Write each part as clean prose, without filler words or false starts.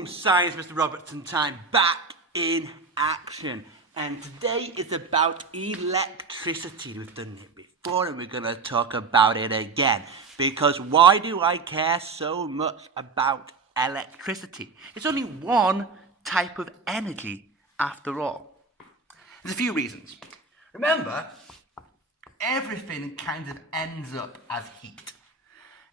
Boom! Science Mr. Robertson time back in action. And today is about electricity. We've done it before and we're going to talk about it again. Because why do I care so much about electricity? It's only one type of energy after all. There's a few reasons. Remember, everything kind of ends up as heat.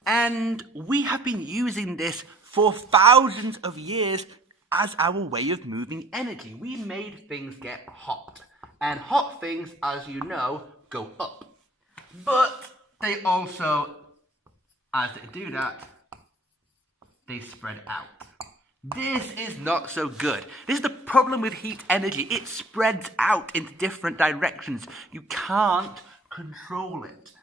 And we have been using this for thousands of years as our way of moving energy. We made things get hot. And hot things, as you know, go up. But they also, as they do that, they spread out. This is not so good. This is the problem with heat energy. It spreads out into different directions. You can't control it.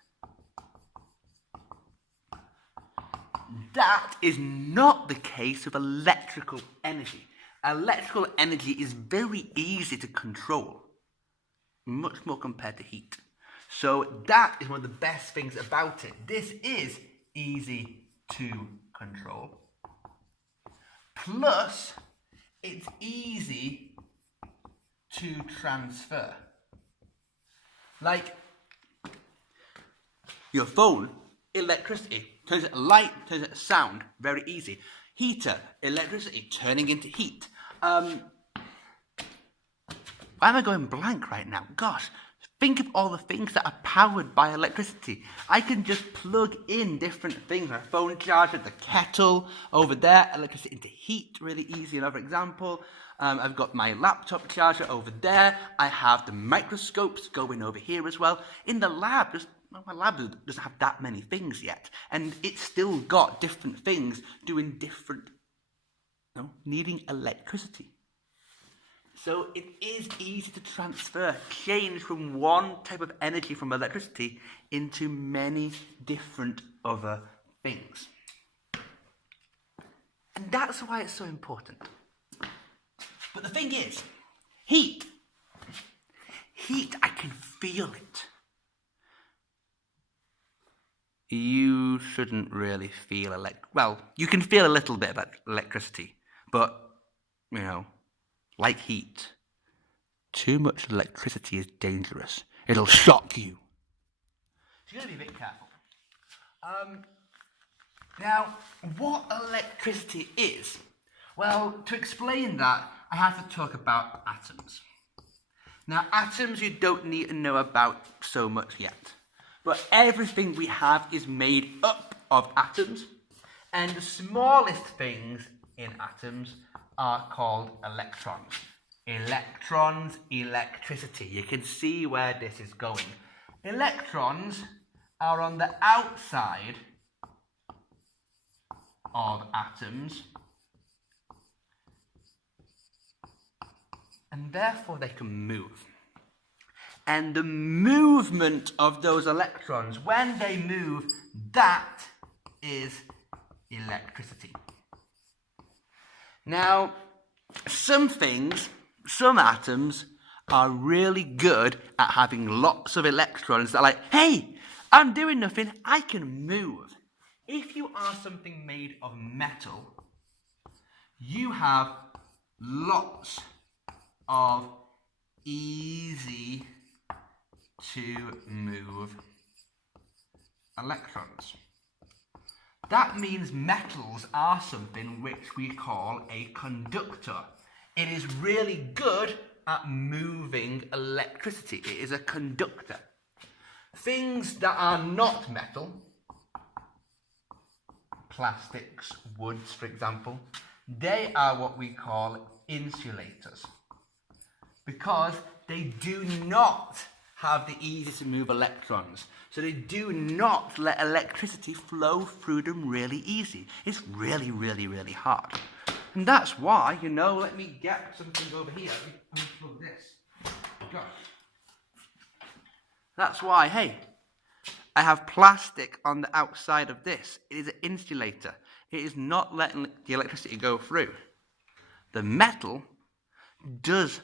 That is not the case with electrical energy. Electrical energy is very easy to control, much more compared to heat. So that is one of the best things about it. This is easy to control. Plus, it's easy to transfer. Like your phone, electricity. Turns it light, turns it sound, very easy. Heater, electricity, turning into heat. Why am I going blank right now? Gosh, think of all the things that are powered by electricity. I can just plug in different things. My phone charger, the kettle, over there, electricity into heat, really easy. Another example. I've got my laptop charger over there. I have the microscopes going over here as well. In the lab, my lab doesn't have that many things yet, and it's still got different things doing different, needing electricity. So it is easy to transfer, change from one type of energy from electricity into many different other things. And that's why it's so important. But the thing is, heat, I can feel it. You shouldn't really feel you can feel a little bit about electricity, but, like heat, too much electricity is dangerous. It'll shock you. So you've got to be a bit careful. Now, what electricity is? Well, to explain that, I have to talk about atoms. Now, atoms you don't need to know about so much yet. But everything we have is made up of atoms, and the smallest things in atoms are called electrons. Electrons, electricity. You can see where this is going. Electrons are on the outside of atoms, and therefore they can move. And the movement of those electrons, when they move, that is electricity. Now, some atoms are really good at having lots of electrons that are like, hey, I'm doing nothing, I can move. If you are something made of metal, you have lots of easy to move electrons. That means metals are something which we call a conductor. It is really good at moving electricity. It is a conductor. Things that are not metal, plastics, woods, for example, they are what we call insulators, because they do not have the easy to move electrons. So they do not let electricity flow through them really easy. It's really, really, really hard. And that's why, let me get something over here. Let me plug this. Gosh. That's why, hey, I have plastic on the outside of this. It is an insulator. It is not letting the electricity go through. The metal does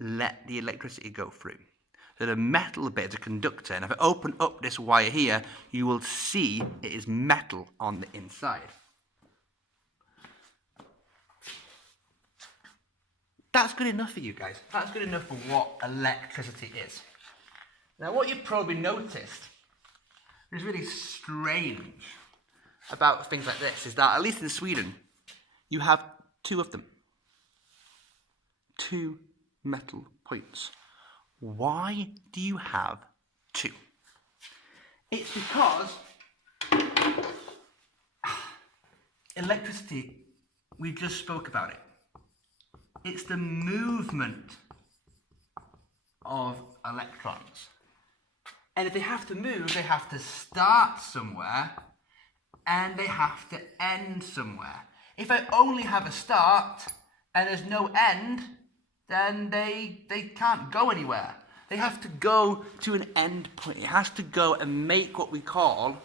let the electricity go through. So the metal bit is a conductor, and if I open up this wire here, you will see it is metal on the inside. that's good enough for you guys. That's good enough for what electricity is. Now, what you've probably noticed is really strange about things like this is that, at least in Sweden, you have two of them. Two metal points. Why do you have two? It's because electricity, we just spoke about it. It's the movement of electrons. And if they have to move, they have to start somewhere and they have to end somewhere. If I only have a start and there's no end, then they can't go anywhere. They have to go to an end point. It has to go and make what we call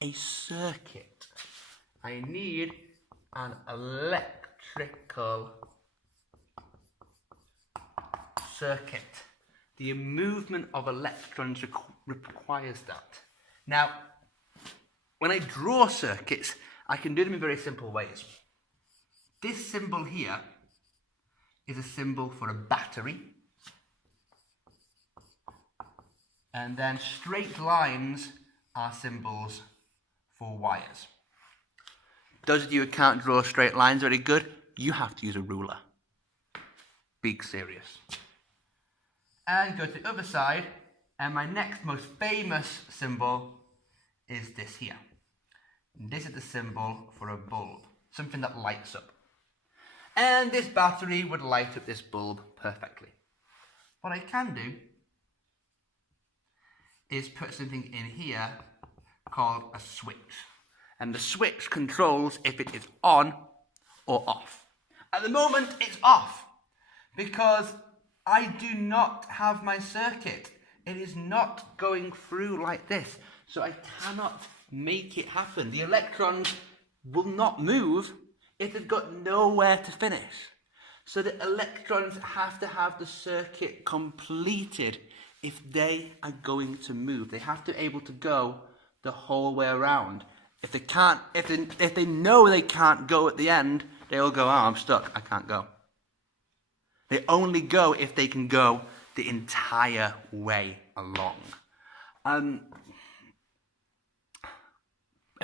a circuit. I need an electrical circuit. The movement of electrons requires that. Now, when I draw circuits, I can do them in very simple ways. This symbol here is a symbol for a battery. And then straight lines are symbols for wires. Those of you who can't draw straight lines very good, you have to use a ruler. Big serious. And go to the other side, and my next most famous symbol is this here. This is the symbol for a bulb, something that lights up. And this battery would light up this bulb perfectly. What I can do is put something in here called a switch. And the switch controls if it is on or off. At the moment, it's off because I do not have my circuit. It is not going through like this. So I cannot make it happen. The electrons will not move if they've got nowhere to finish. So the electrons have to have the circuit completed if they are going to move. They have to be able to go the whole way around. If they can't, if they know they can't go at the end, they'll go, oh, I'm stuck, I can't go. They only go if they can go the entire way along. And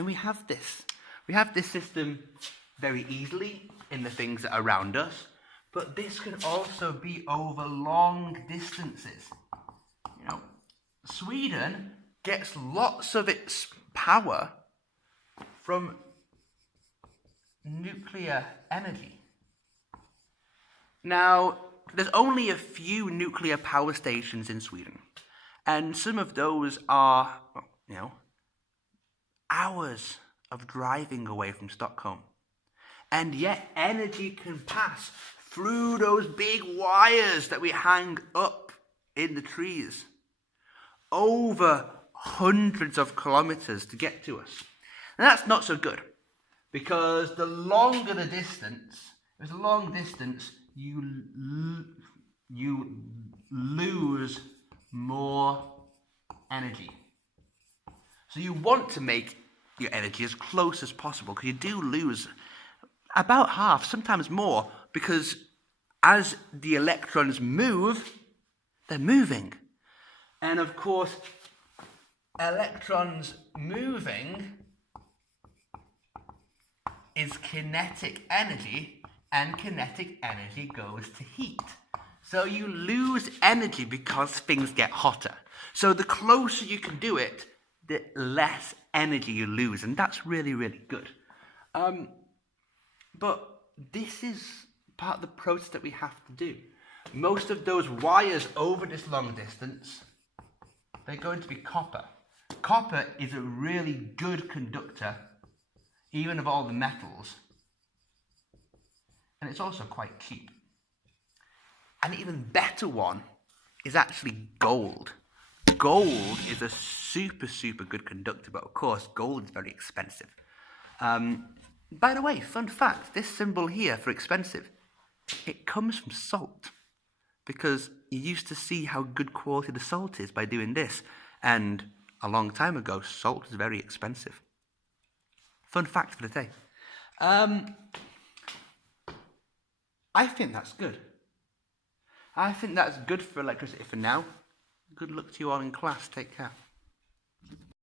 we have this. We have this system very easily in the things that are around us, but this can also be over long distances. You know, Sweden gets lots of its power from nuclear energy. Now, there's only a few nuclear power stations in Sweden, and some of those are, you know, hours of driving away from Stockholm. And yet energy can pass through those big wires that we hang up in the trees over hundreds of kilometers to get to us. And that's not so good, because the longer the distance, if it's a long distance, you lose more energy. So you want to make your energy as close as possible, because you do lose about half, sometimes more, because as the electrons move, they're moving. And of course, electrons moving is kinetic energy, and kinetic energy goes to heat. So you lose energy because things get hotter. So the closer you can do it, the less energy you lose, and that's really, really good. But this is part of the process that we have to do. Most of those wires over this long distance, they're going to be copper. Copper is a really good conductor, even of all the metals, and it's also quite cheap. An even better one is actually gold. Gold is a super, super good conductor, but of course, gold is very expensive. By the way, fun fact, this symbol here for expensive, it comes from salt, because you used to see how good quality the salt is by doing this, and a long time ago, salt is very expensive. Fun fact for the day. I think that's good. I think that's good for electricity for now. Good luck to you all in class. Take care.